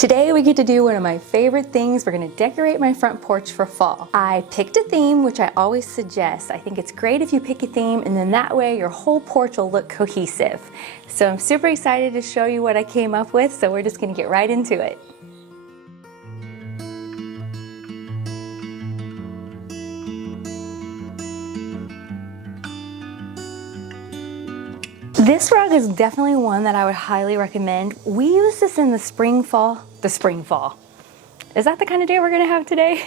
Today we get to do one of my favorite things. We're gonna decorate my front porch for fall. I picked a theme, which I always suggest. I think it's great if you pick a theme and then that way your whole porch will look cohesive. So I'm super excited to show you what I came up with, so we're just gonna get right into it. This rug is definitely one that I would highly recommend. We use this in the spring fall. Is that the kind of day we're gonna have today?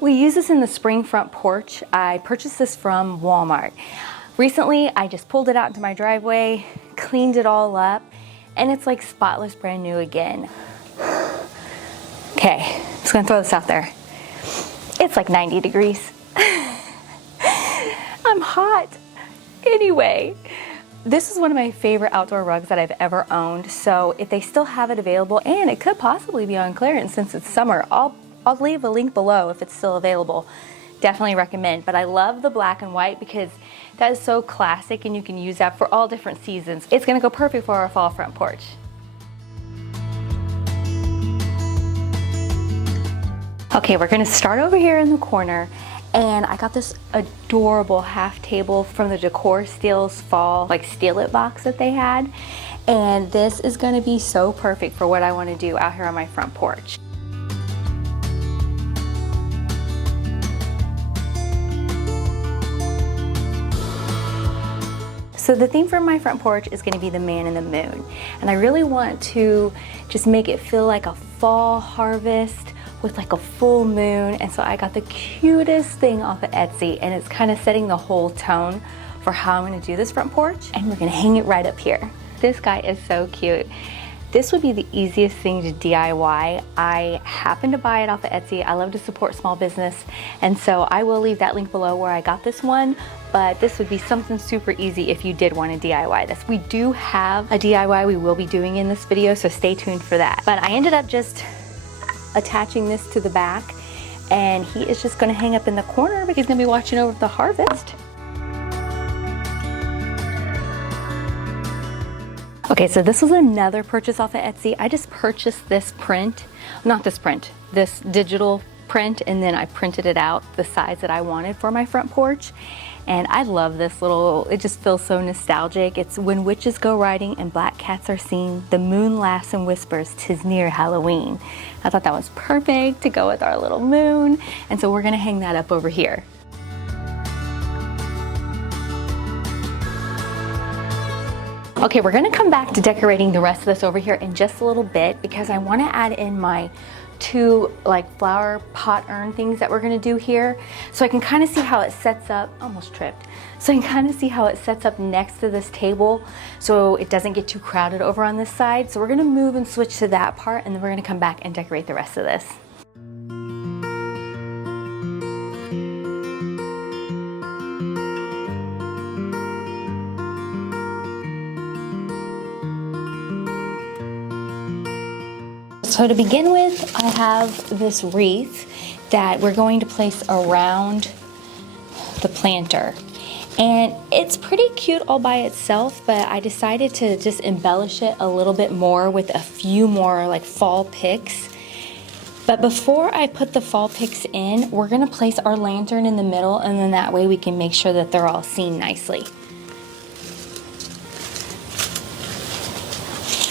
We use this in the spring front porch. I purchased this from Walmart. Recently, I just pulled it out into my driveway, cleaned it all up, and it's like spotless brand new again. Okay, just gonna throw this out there. It's like 90 degrees. I'm hot. Anyway, this is one of my favorite outdoor rugs that I've ever owned. So if they still have it available, and it could possibly be on clearance since it's summer, I'll leave a link below if it's still available. Definitely recommend. But I love the black and white because that is so classic and you can use that for all different seasons. It's gonna go perfect for our fall front porch. Okay, we're gonna start over here in the corner. And I got this adorable half table from the Decor Steals fall steal it box that they had. And this is gonna be so perfect for what I wanna do out here on my front porch. So the theme for my front porch is gonna be the man in the moon. And I really want to just make it feel like a fall harvest with like a full moon. And so I got the cutest thing off of Etsy, and it's kind of setting the whole tone for how I'm gonna do this front porch. And we're gonna hang it right up here. This guy is so cute. This would be the easiest thing to DIY. I happened to buy it off of Etsy. I love to support small business. And so I will leave that link below where I got this one, but this would be something super easy if you did want to DIY this. We do have a DIY we will be doing in this video, so stay tuned for that. But I ended up just attaching this to the back, and he is just gonna hang up in the corner because he's gonna be watching over the harvest. Okay, so this was another purchase off of Etsy. I just purchased this print, this digital print, and then I printed it out the size that I wanted for my front porch. And I love this it just feels so nostalgic. It's when witches go riding and black cats are seen, the moon laughs and whispers, 'tis near Halloween. I thought that was perfect to go with our little moon. And so we're gonna hang that up over here. Okay, we're gonna come back to decorating the rest of this over here in just a little bit because I wanna add in my two flower pot urn things that we're gonna do here. So I can kind of see how it sets up, almost tripped. So I can kind of see how it sets up next to this table so it doesn't get too crowded over on this side. So we're gonna move and switch to that part, and then we're gonna come back and decorate the rest of this. So to begin with, I have this wreath that we're going to place around the planter. And it's pretty cute all by itself, but I decided to just embellish it a little bit more with a few more fall picks. But before I put the fall picks in, we're gonna place our lantern in the middle, and then that way we can make sure that they're all seen nicely.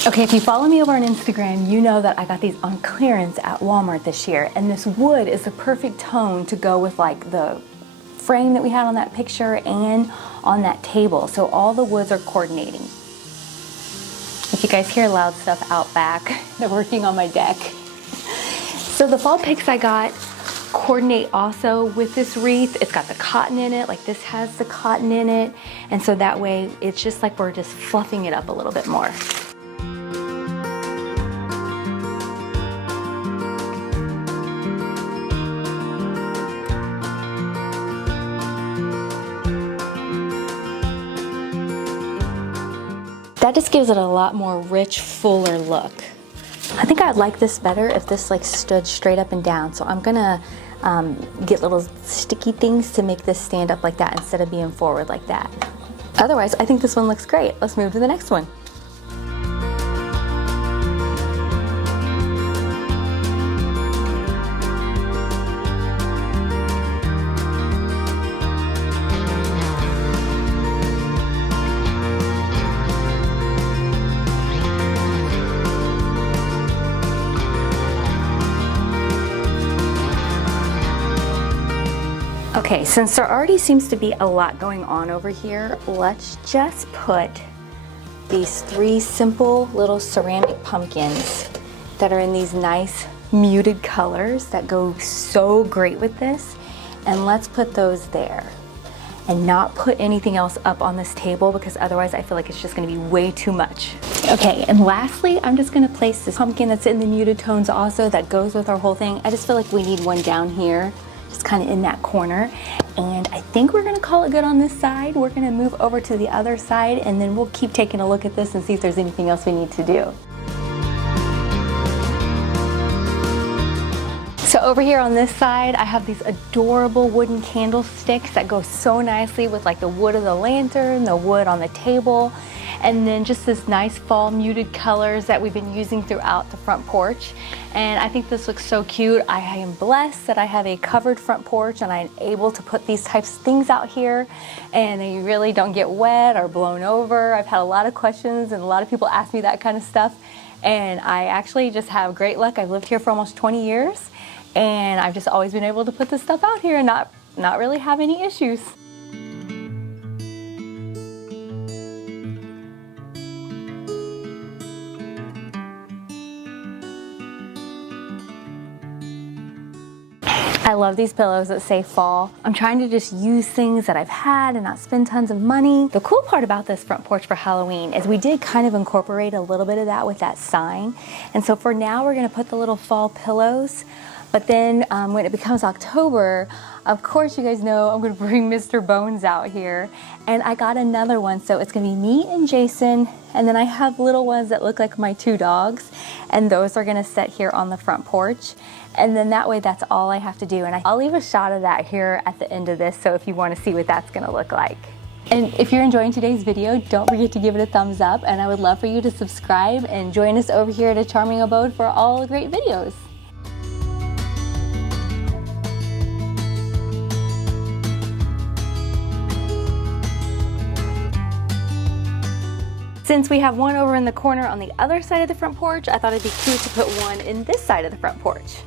Okay, if you follow me over on Instagram, you know that I got these on clearance at Walmart this year, and this wood is the perfect tone to go with the frame that we had on that picture and on that table. So all the woods are coordinating. If you guys hear loud stuff out back, they're working on my deck. So the fall picks I got coordinate also with this wreath. It's got the cotton in it, this has the cotton in it, and so that way it's just like we're just fluffing it up a little bit more. That just gives it a lot more rich, fuller look. I think I'd like this better if this stood straight up and down. So I'm gonna get little sticky things to make this stand up like that instead of being forward like that. Otherwise, I think this one looks great. Let's move to the next one. Okay, since there already seems to be a lot going on over here, let's just put these 3 simple little ceramic pumpkins that are in these nice muted colors that go so great with this, and let's put those there and not put anything else up on this table, because otherwise I feel like it's just gonna be way too much. Okay, and lastly, I'm just gonna place this pumpkin that's in the muted tones also that goes with our whole thing. I just feel like we need one down here, just kind of in that corner. And I think we're gonna call it good on this side. We're gonna move over to the other side, and then we'll keep taking a look at this and see if there's anything else we need to do. So over here on this side, I have these adorable wooden candlesticks that go so nicely with like the wood of the lantern, the wood on the table, and then just this nice fall muted colors that we've been using throughout the front porch. And I think this looks so cute. I am blessed that I have a covered front porch and I'm able to put these types of things out here, and they really don't get wet or blown over. I've had a lot of questions and a lot of people ask me that kind of stuff, and I actually just have great luck. I've lived here for almost 20 years. And I've just always been able to put this stuff out here and not really have any issues. I love these pillows that say fall. I'm trying to just use things that I've had and not spend tons of money. The cool part about this front porch for Halloween is we did kind of incorporate a little bit of that with that sign. And so for now, we're gonna put the little fall pillows. But then when it becomes October, of course you guys know I'm gonna bring Mr. Bones out here. And I got another one, so it's gonna be me and Jason, and then I have little ones that look like my 2 dogs, and those are gonna sit here on the front porch. And then that way, that's all I have to do. And I'll leave a shot of that here at the end of this, so if you wanna see what that's gonna look like. And if you're enjoying today's video, don't forget to give it a thumbs up, and I would love for you to subscribe and join us over here at A Charming Abode for all the great videos. Since we have one over in the corner on the other side of the front porch, I thought it'd be cute to put one in this side of the front porch.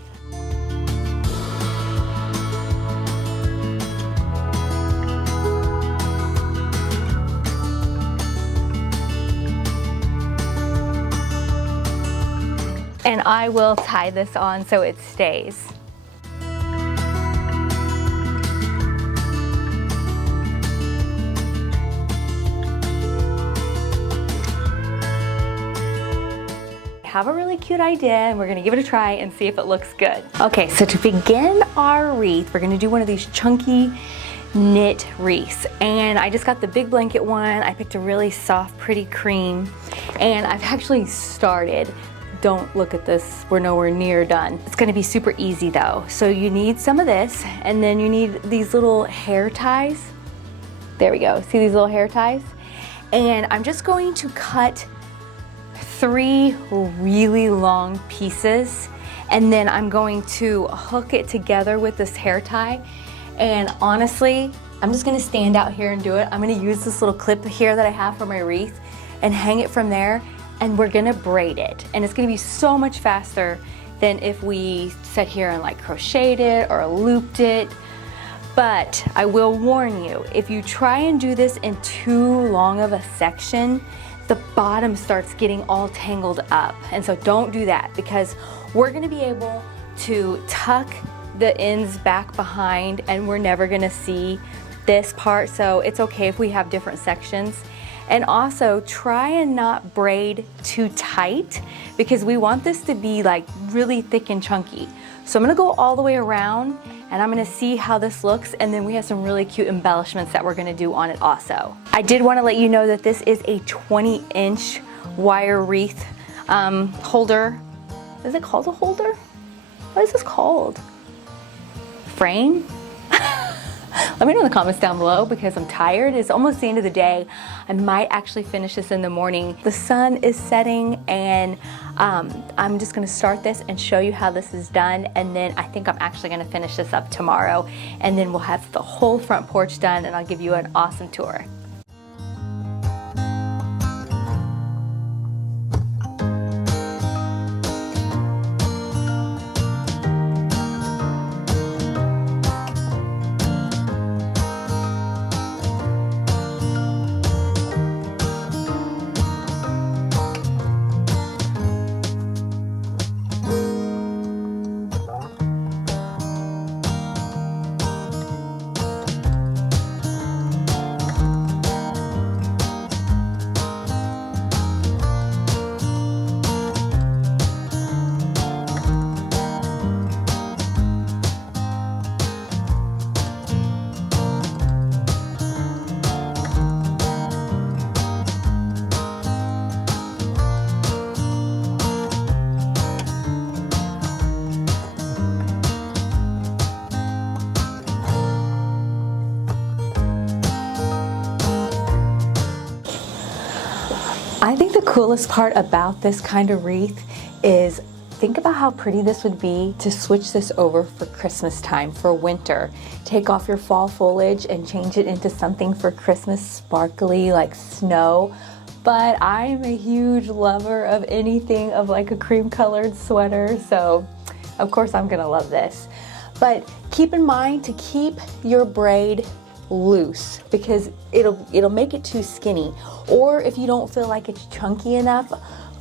And I will tie this on so it stays. Have a really cute idea, and we're gonna give it a try and see if it looks good. Okay, so to begin our wreath, we're gonna do one of these chunky knit wreaths. And I just got the big blanket one. I picked a really soft, pretty cream, and I've actually started. Don't look at this, we're nowhere near done. It's gonna be super easy though. So you need some of this, and then you need these little hair ties. There we go, see these little hair ties? And I'm just going to cut 3 really long pieces, and then I'm going to hook it together with this hair tie. And honestly, I'm just gonna stand out here and do it. I'm gonna use this little clip here that I have for my wreath and hang it from there, and we're gonna braid it. And it's gonna be so much faster than if we sat here and like crocheted it or looped it. But I will warn you, if you try and do this in too long of a section, the bottom starts getting all tangled up. And so don't do that, because we're gonna be able to tuck the ends back behind, and we're never gonna see this part. So it's okay if we have different sections. And also try and not braid too tight, because we want this to be like really thick and chunky. So I'm gonna go all the way around, and I'm gonna see how this looks, and then we have some really cute embellishments that we're gonna do on it also. I did wanna let you know that this is a 20-inch wire wreath holder. Is it called a holder? What is this called? Frame? Let me know in the comments down below, because I'm tired. It's almost the end of the day. I might actually finish this in the morning. The sun is setting, and I'm just gonna start this and show you how this is done, and then I think I'm actually gonna finish this up tomorrow, and then we'll have the whole front porch done, and I'll give you an awesome tour. I think the coolest part about this kind of wreath is think about how pretty this would be to switch this over for Christmas time, for winter. Take off your fall foliage and change it into something for Christmas, sparkly like snow. But I'm a huge lover of anything of like a cream colored sweater, so of course I'm gonna love this. But keep in mind to keep your braid loose because it'll make it too skinny. Or if you don't feel like it's chunky enough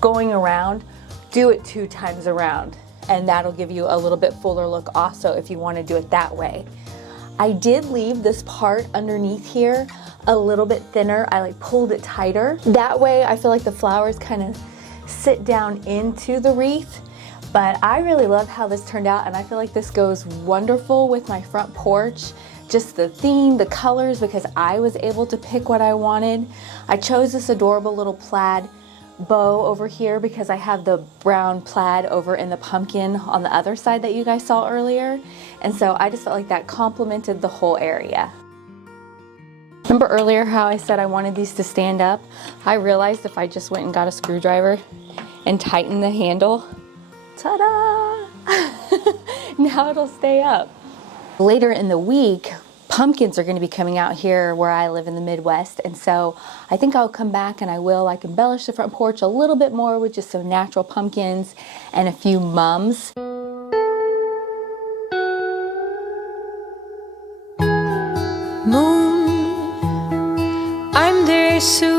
going around, do it 2 times around, and that'll give you a little bit fuller look also if you want to do it that way. I did leave this part underneath here a little bit thinner. I like pulled it tighter. That way I feel like the flowers kind of sit down into the wreath. But I really love how this turned out, and I feel like this goes wonderful with my front porch. Just the theme, the colors, because I was able to pick what I wanted. I chose this adorable little plaid bow over here because I have the brown plaid over in the pumpkin on the other side that you guys saw earlier. And so I just felt like that complemented the whole area. Remember earlier how I said I wanted these to stand up? I realized if I just went and got a screwdriver and tightened the handle, ta-da! Now it'll stay up. Later in the week, pumpkins are going to be coming out here where I live in the Midwest, and so I think I'll come back and I will like embellish the front porch a little bit more with just some natural pumpkins and a few mums. Moon, I'm there soon.